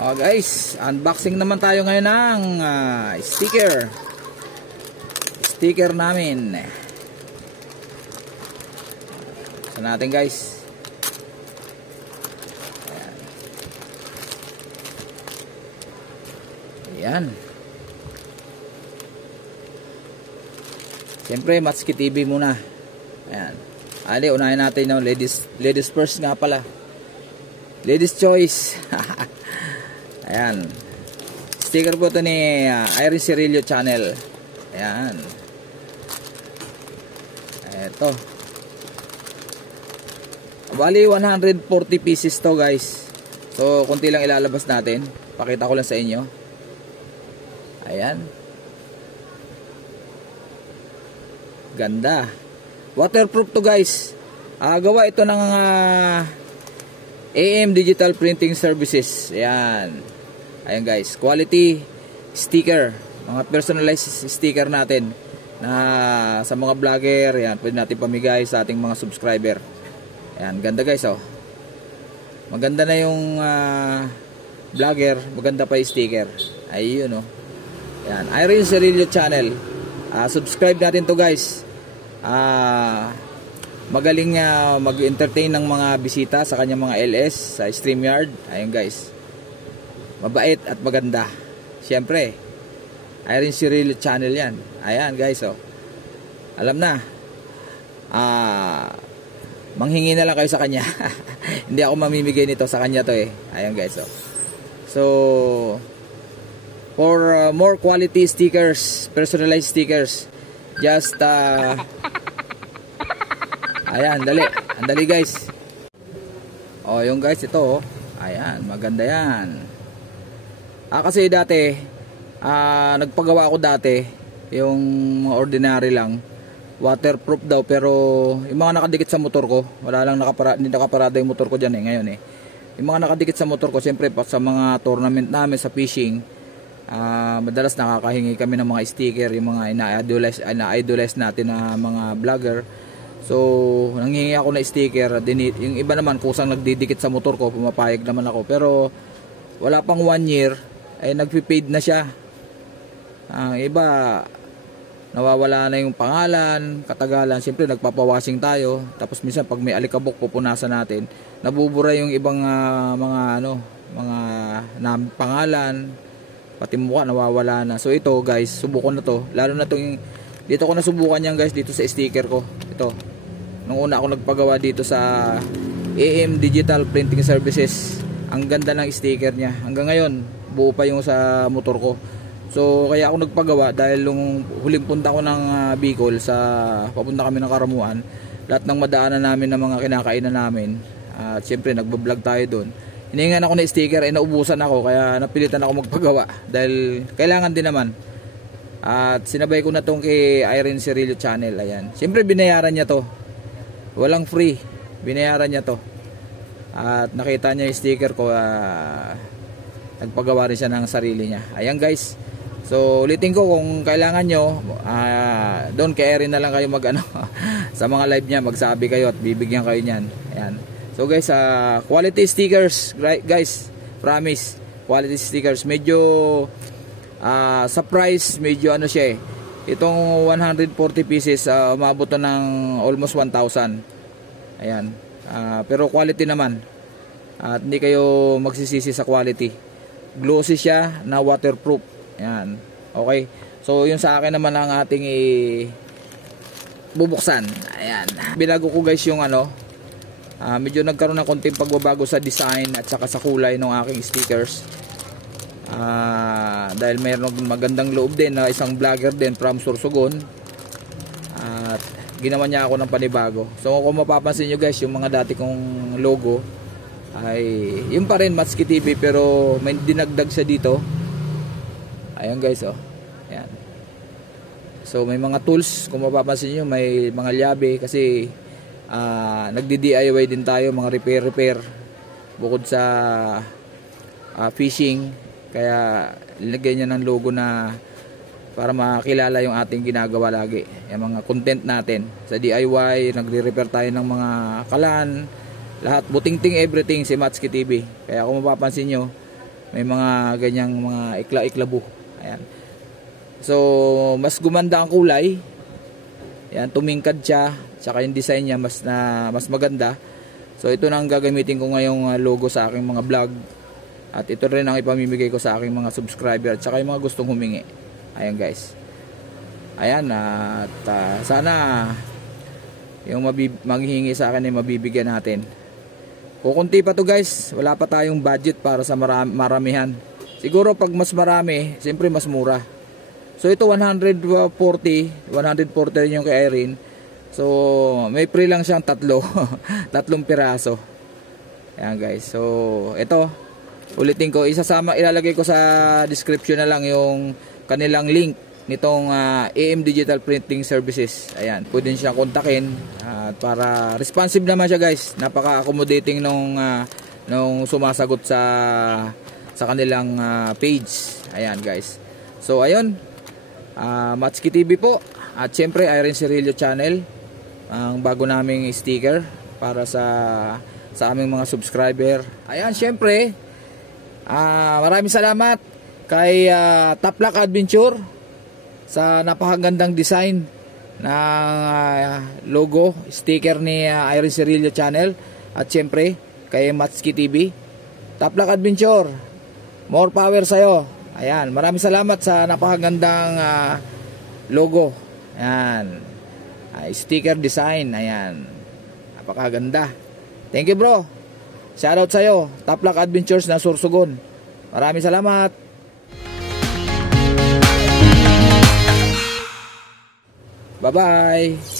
Oh guys, unboxing naman tayo ngayon ng sticker namin. So natin guys. Ayan. Siyempre, Matsuki TV muna. Ayan. Ali, unahin natin yung ladies first nga pala. Ladies choice. Ayan. Sticker po ito ni Irene Cirillo Channel. Ayan. Ito. Bali 140 pieces to guys. So kunti lang ilalabas natin. Pakita ko lang sa inyo. Ayan. Ganda. Waterproof to guys. Gawa ito ng AM Digital Printing Services. Ayan. Ayan guys. Quality sticker. Mga personalized sticker natin na sa mga vlogger. Ayan. Pwede natin pamigay sa ating mga subscriber. Ayan. Ganda guys oh. Maganda na yung vlogger. Maganda pa yung sticker. Ayun oh. Ayan. Irene Cirillo Channel. Subscribe natin to guys. Magaling mag-entertain ng mga bisita sa kanyang mga LS sa StreamYard. Ayun guys. Mabait at maganda. Siyempre, Irene Cirillo Channel yan. Ayan guys oh. Alam na. Manghingi na lang kayo sa kanya. Hindi ako mamimigay nito sa kanya to eh. Ayan guys oh. So, for more quality stickers, personalized stickers, just ayan, dali. Andali guys. Oh, yung guys ito oh. Ayan, maganda yan. Kasi dati nagpagawa ako dati yung mga ordinary lang. Waterproof daw pero yung mga nakadikit sa motor ko, wala lang hindi nakaparada yung motor ko diyan eh ngayon eh. Yung mga nakadikit sa motor ko, siyempre sa mga tournament namin sa fishing, madalas nakakahingi kami ng mga sticker, yung mga ina-idolize natin na mga vlogger. So, nanghingi ako na sticker. Yung iba naman, kusang nagdidikit sa motor ko, pumapayag naman ako. Pero, wala pang 1 year, ay nagpipaid na siya. Ang iba, nawawala na yung pangalan, katagalan. Siyempre, nagpapawashing tayo. Tapos, minsan, pag may alikabok, pupunasan natin. Nabubura yung ibang mga pangalan. Pati mukha, nawawala na. So, ito, guys, subukan na to. Lalo na itong, dito ko nasubukan yan, guys, dito sa sticker ko. Ito. Nung una ako nagpagawa dito sa AM Digital Printing Services. Ang ganda ng sticker niya. Hanggang ngayon, buo pa yung sa motor ko. So, kaya ako nagpagawa dahil nung huling punta ko ng Bicol, papunta kami ng Karamuan, lahat ng madaanan namin ng mga kinakainan namin. At syempre, nagbablog tayo doon. Hinihingan ako ng sticker, naubusan ako, kaya napilitan ako magpagawa. Dahil kailangan din naman. At sinabay ko na tong kay Irene Cirillo Channel. Ayan. Siyempre, binayaran niya to. Walang free. Binayaran niya to. At nakita niya yung sticker ko. Nagpagawa rin siya ng sarili niya. Ayan guys. So ulitin ko, kung kailangan nyo, doon kay Irene na lang kayo sa mga live niya, magsabi kayo at bibigyan kayo niyan. Ayan. So guys, quality stickers guys. Promise. Quality stickers. Medyo sa price, medyo ano siya eh. Itong 140 pieces, umabot to ng almost 1,000. Ayan. Pero quality naman. At hindi kayo magsisisi sa quality. Glossy siya na waterproof. Ayan. Okay. So, yun sa akin naman ang ating bubuksan. Ayan. Binago ko guys yung medyo nagkaroon ng konting pagbabago sa design at saka sa kulay ng aking stickers. Dahil mayroon magandang loob din na isang vlogger din from Sorsogon. At ginawa niya ako ng panibago. So kung mapapansin nyo guys, yung mga dati kong logo ay yun pa rin, Matsuki TV, pero may dinagdag siya dito. Ayan guys oh. Ayan. So may mga tools, kung mapapansin nyo, may mga lyabe kasi nagdi-DIY din tayo, mga repair bukod sa fishing. Kaya nilagay niya ng logo na para makilala yung ating ginagawa lagi, yung mga content natin sa DIY. Nagre-repair tayo ng mga kalan, lahat, buting-ting everything si Matsuki TV. Kaya kung mapapansin nyo, may mga ganyang mga ikla-iklabo. Ayan. So mas gumanda ang kulay. Ayan, tumingkad siya, tsaka yung design niya mas maganda. So ito na ang gagamitin ko ngayong logo sa aking mga vlog. At ito rin ang ipamimigay ko sa aking mga subscriber at tsaka yung mga gustong humingi. Ayan guys. Ayan, at sana yung maghihingi sa akin ay mabibigyan natin. Kukunti pa to guys, wala pa tayong budget para sa maramihan. Siguro pag mas marami, siyempre mas mura. So ito 140 rin yung kay Irene. So may free lang siyang tatlong piraso. Ayan guys, so ito ulitin ko, ilalagay ko sa description na lang yung kanilang link nitong AM Digital Printing Services. Ayan, pwede siya kontakin para responsive naman siya guys. Napaka-accommodating nung sumasagot sa kanilang page. Ayan guys. So ayun, Matsuki TV po. At syempre Irene Cirillo Channel, ang bago naming sticker para sa aming mga subscriber. Ayan, syempre maraming salamat kay Taplak Adventure sa napakagandang design ng logo, sticker ni Irene Cirillo Channel. At syempre kay Matsuki TV. Taplak Adventure, more power sa'yo. Ayan, maraming salamat sa napakagandang logo. Ayan, sticker design. Ayan, napakaganda. Thank you bro. Shoutout sa'yo, Taplak Adventures na Sursugon. Maraming salamat. Bye-bye.